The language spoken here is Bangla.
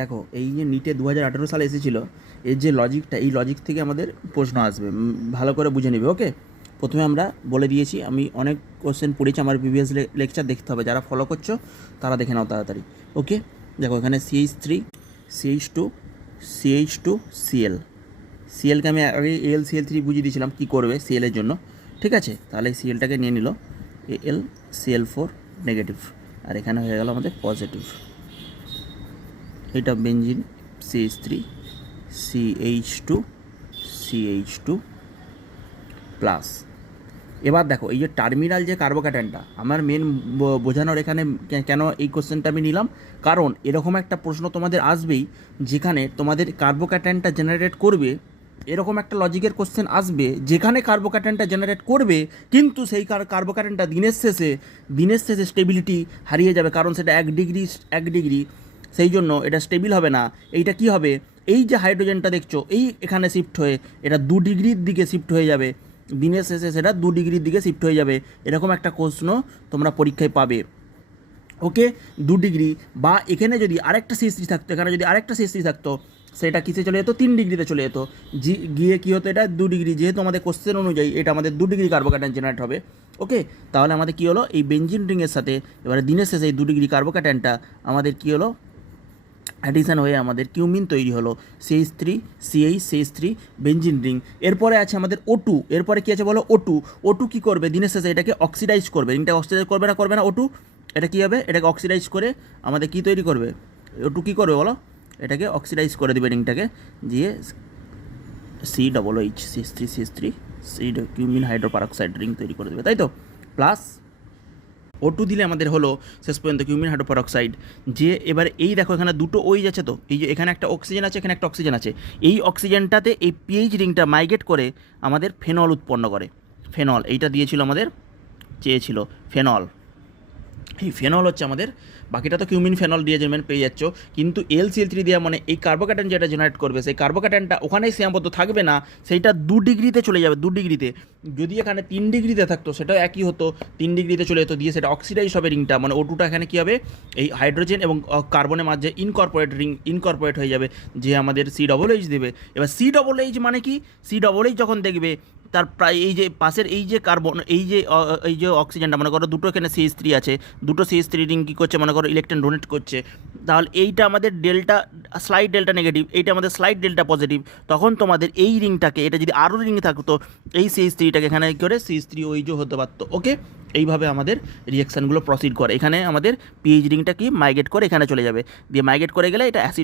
দেখো এই যে নিটে 2018 সালে এসেছিল, এর যে লজিকটা, এই লজিক থেকে আমাদের প্রশ্ন আসবে, ভালো করে বুঝে নেবে। ওকে, প্রথমে আমরা বলে দিয়েছি, আমি অনেক কোশ্চেন পড়েছি, আমার প্রিভিয়াস লেকচার দেখতে হবে, যারা ফলো করছো তারা দেখে নাও তাড়াতাড়ি। ওকে, দেখো এখানে CH3 CH2 CH2 Cl, CLK আমি আগে AlCl3 বুঝিয়ে দিয়েছিলাম কী করবে সিএলের জন্য। ঠিক আছে, তাহলে সিএলটাকে নিয়ে নিল AlCl4 নেগেটিভ, আর এখানে হয়ে গেল আমাদের পজিটিভ। এটা বেঞ্জিন CH3 CH2 প্লাস। এবার দেখো এই যে টার্মিনাল যে কার্বোক্যাটায়নটা, আমার মেন বোঝানোর এখানে কেন এই কোশ্চেনটা আমি নিলাম, কারণ এরকম একটা প্রশ্ন তোমাদের আসবেই যেখানে তোমাদের কার্বোক্যাটায়নটা জেনারেট করবে, এরকম একটা লজিকের কোশ্চেন আসবে যেখানে কার্বোক্যাটায়নটা জেনারেট করবে, কিন্তু সেই কার্বোক্যাটায়নটা দিনের শেষে স্টেবিলিটি হারিয়ে যাবে, কারণ সেটা 1 ডিগ্রি, সেই জন্য এটা স্টেবিল হবে না। এইটা কি হবে, এই যে হাইড্রোজেনটা দেখছো এই এখানে শিফট হয়ে এটা 2 ডিগ্রির দিকে শিফট হয়ে যাবে, দিনের শেষে সেটা 2 ডিগ্রির দিকে শিফট হয়ে যাবে। এরকম একটা প্রশ্ন তোমরা পরীক্ষায় পাবে। ওকে, 2 ডিগ্রি, বা এখানে যদি আরেকটা CH3 থাকতো, এখানে যদি আরেকটা CH3 থাকতো, সেটা কিসে চলে যেত, 3 ডিগ্রিতে চলে যেত, গিয়ে কী হতো, এটা 2 ডিগ্রি, যেহেতু আমাদের কোশ্চেন অনুযায়ী এটা আমাদের 2 ডিগ্রি কার্বোক্যাটায়ন জেনারেট হবে। ওকে, তাহলে আমাদের কী হলো, এই বেঞ্জিন রিংয়ের সাথে এবারে দিনের শেষে এই 2 ডিগ্রি কার্বোক্যাটায়নটা আমাদের কী হলো, অ্যাডিশন হয়ে আমাদের কিউমিন তৈরি হলো, CH3 বেঞ্জিন রিং। এরপরে আছে আমাদের O2, এরপরে কী আছে বলো, O2 কী করবে, দিনের শেষে এটাকে অক্সিডাইজ করবে, রিংটাকে অক্সিডাইজ করবে না O2, এটা কী হবে, এটাকে অক্সিডাইজ করে আমাদের কী তৈরি করবে, O2 কী করবে বলো, এটাকে অক্সিডাইজ করে দেবে রিংটাকে, দিয়ে CH3 কিউমিন হাইড্রোপারঅক্সাইড রিং তৈরি করে দেবে, তাই তো। প্লাস O2 দিলে আমাদের হলো শেষ পর্যন্ত কিউমিন হাইড্রোপারঅক্সাইড। যে এবার এই দেখো এখানে দুটো ওইজ আছে, তো এই যে এখানে একটা অক্সিজেন আছে, এখানে একটা অক্সিজেন আছে, এই অক্সিজেনটাতে এই পিএইচ রিংটা মাইগ্রেট করে আমাদের ফেনল উৎপন্ন করে। ফেনল এইটা দিয়েছিল আমাদের, চেয়েছিল ফেনল, এই ফেনল হচ্ছে আমাদের, বাকিটা তো কিউমিন ফেনল দিয়ে জেনারেট পেয়ে যাচ্ছ, কিন্তু LCl3 দেওয়া মানে এই কার্বোক্যাটায়ন যেটা জেনারেট করবে, সেই কার্বোক্যাটায়নটা ওখানেই সীমাবদ্ধ থাকবে না, সেইটা 2 ডিগ্রিতে চলে যাবে, 2 ডিগ্রিতে। যদি এখানে 3 ডিগ্রিতে থাকতো সেটাও একই হতো, 3 ডিগ্রিতে চলে যেত, দিয়ে সেটা অক্সিডাইজ হবে রিংটা, মানে O2টা এখানে কী হবে, এই হাইড্রোজেন এবং কার্বনের মাঝে ইনকর্পোরেট হয়ে যাবে, যে আমাদের COOH দেবে। এবার COOH মানে কি, COOH যখন দেখবে তার প্রায় এই যে পাশের এই যে কার্বন, এই যে অক্সিজেনটা, মনে করো দুটো এখানে CH3 আছে, দুটো CH3 রিং কী করছে, মনে করো ইলেকট্রন ডোনেট করছে, তাহলে এইটা আমাদের স্লাইড ডেল্টা নেগেটিভ, এইটা আমাদের স্লাইড ডেল্টা পজিটিভ, তখন তোমাদের এই রিংটাকে, এটা যদি আরও রিং থাকতো, এই CH3টাকে এখানে কী করে CH3OH হতে পারতো। ওকে, এইভাবে আমাদের রিয়াকশানগুলো প্রসিড করে, এখানে আমাদের পিএইচ রিংটা কি মাইগ্রেট করে এখানে চলে যাবে, দিয়ে মাইগ্রেট করে গেলে এটা অ্যাসিড